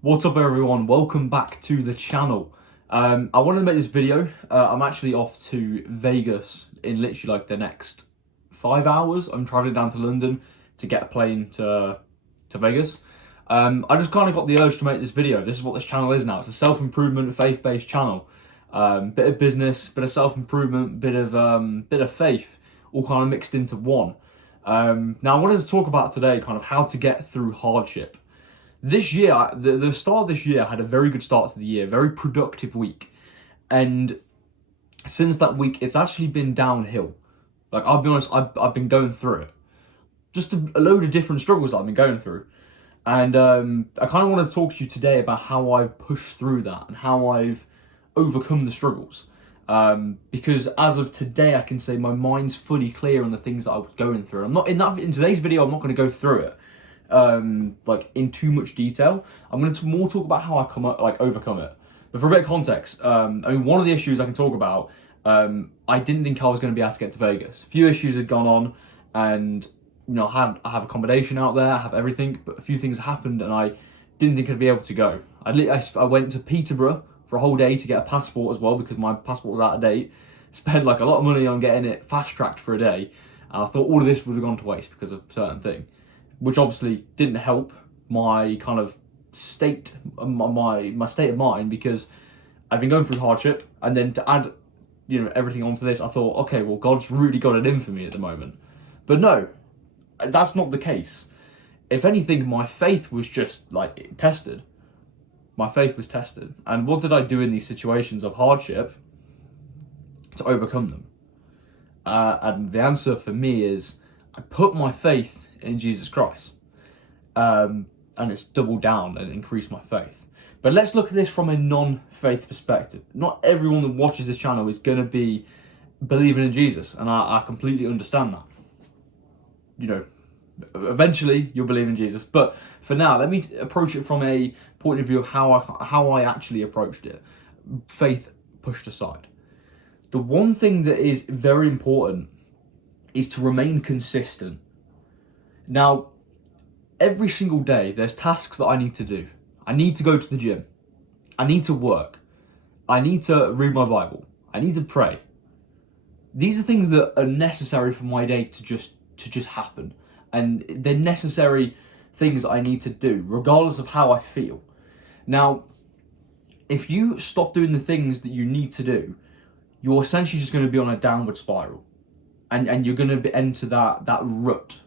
What's up everyone, welcome back to the channel. I wanted to make this video. I'm actually off to Vegas in literally like the next 5 hours. I'm travelling down to London to get a plane to Vegas. I just kind of got the urge to make this video. This is what this channel is now. It's a self-improvement, faith-based channel. Bit of business, bit of self-improvement, bit of faith, all kind of mixed into one. Now I wanted to talk about today kind of how to get through hardship. This year, the start of this year had a very good start to the year, very productive week. And since that week, it's actually been downhill. Like, I'll be honest, I've been going through it. Just a load of different struggles that I've been going through. And I kind of want to talk to you today about how I've pushed through that and how I've overcome the struggles. Because as of today, I can say my mind's fully clear on the things that I was going through. In today's video, I'm not going to go through it like in too much detail. I'm going to more talk about how I overcome it. But for a bit of context, I mean, one of the issues I can talk about, I didn't think I was going to be able to get to Vegas. A few issues had gone on, and you know, I have accommodation out there, I have everything, but a few things happened, and I didn't think I'd be able to go. I went to Peterborough for a whole day to get a passport as well, because my passport was out of date. Spent like a lot of money on getting it fast tracked for a day. And I thought all of this would have gone to waste because of a certain thing, which obviously didn't help my kind of state, my state of mind, because I've been going through hardship, and then to add, you know, everything onto this, I thought, okay, well, God's really got it in for me at the moment. But no, that's not the case. If anything, my faith was just like tested. My faith was tested. And what did I do in these situations of hardship to overcome them? And the answer for me is I put my faith in Jesus Christ, and it's doubled down and increased my faith. But let's look at this from a non-faith perspective. Not everyone that watches this channel is going to be believing in Jesus, and I completely understand that. You know, eventually you'll believe in Jesus, but for now, let me approach it from a point of view of how I actually approached it. Faith pushed aside. The one thing that is very important is to remain consistent. Now, every single day, there's tasks that I need to do. I need to go to the gym. I need to work. I need to read my Bible. I need to pray. These are things that are necessary for my day to just happen. And they're necessary things I need to do, regardless of how I feel. Now, if you stop doing the things that you need to do, you're essentially just going to be on a downward spiral. And you're going to enter that rut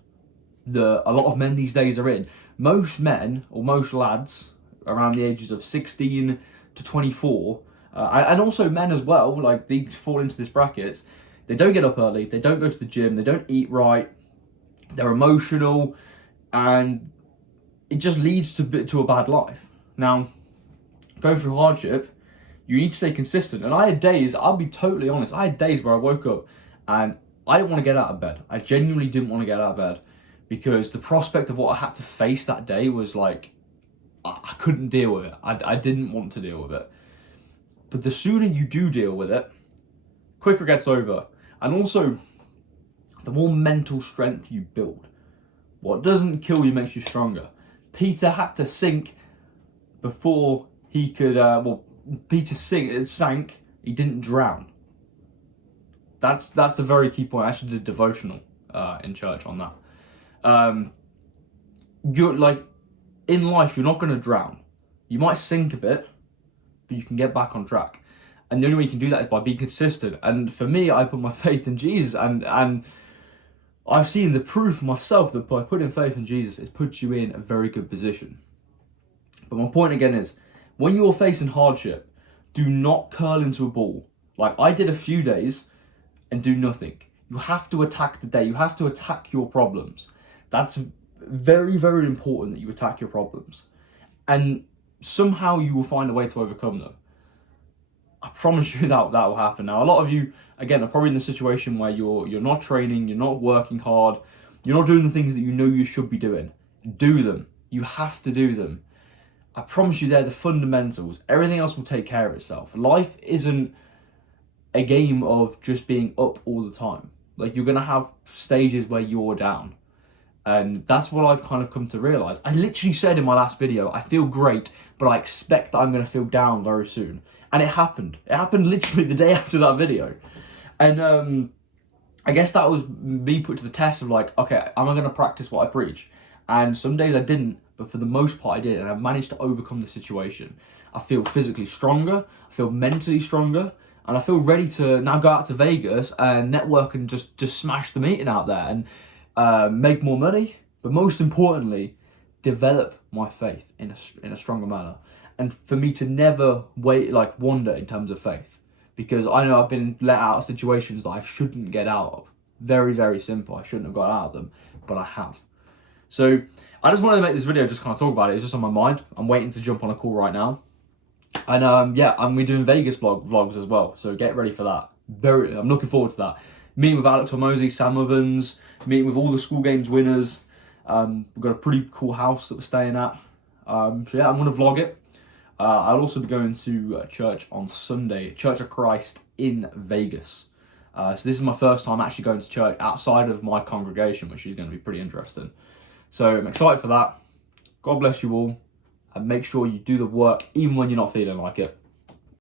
that a lot of men these days are in. Most men, or most lads, around the ages of 16 to 24, and also men as well, like they fall into this brackets, they don't get up early, they don't go to the gym, they don't eat right, they're emotional, and it just leads to a bad life. Now, going through hardship, you need to stay consistent. And I had days, I'll be totally honest, I had days where I woke up and I didn't want to get out of bed. I genuinely didn't want to get out of bed, because the prospect of what I had to face that day was like, I couldn't deal with it. I didn't want to deal with it. But the sooner you do deal with it, quicker it gets over. And also, the more mental strength you build. What doesn't kill you makes you stronger. Peter had to sink before he could, Peter sank, he didn't drown. That's a very key point. I actually did a devotional in church on that. You're like, in life, you're not going to drown. You might sink a bit, but you can get back on track. And the only way you can do that is by being consistent. And for me, I put my faith in Jesus, and I've seen the proof myself that by putting faith in Jesus, it puts you in a very good position. But my point again is, when you're facing hardship, do not curl into a ball. Like I did a few days and do nothing. You have to attack the day. You have to attack your problems. That's very, very important, that you attack your problems. And somehow you will find a way to overcome them. I promise you that will happen. Now, a lot of you, again, are probably in the situation where you're not training, you're not working hard, you're not doing the things that you know you should be doing. Do them. You have to do them. I promise you they're the fundamentals. Everything else will take care of itself. Life isn't a game of just being up all the time. Like, you're going to have stages where you're down. And that's what I've kind of come to realise. I literally said in my last video, I feel great, but I expect that I'm going to feel down very soon. And it happened. It happened literally the day after that video. And I guess that was me put to the test of like, okay, am I going to practice what I preach? And some days I didn't, but for the most part I did. And I've managed to overcome the situation. I feel physically stronger. I feel mentally stronger. And I feel ready to now go out to Vegas and network and just smash the meeting out there and make more money. But most importantly, develop my faith in a stronger manner. And for me to never wander in terms of faith. Because I know I've been let out of situations that I shouldn't get out of. Very, very simple. I shouldn't have got out of them, but I have. So I just wanted to make this video, just kind of talk about it. It's just on my mind. I'm waiting to jump on a call right now. And yeah, I'm doing Vegas vlogs as well. So get ready for that. I'm looking forward to that. Meeting with Alex Hormozi, Sam Ovens, meeting with all the school games winners. We've got a pretty cool house that we're staying at. So yeah, I'm going to vlog it. I'll also be going to church on Sunday, Church of Christ in Vegas. So this is my first time actually going to church outside of my congregation, which is going to be pretty interesting. So I'm excited for that. God bless you all, and make sure you do the work even when you're not feeling like it.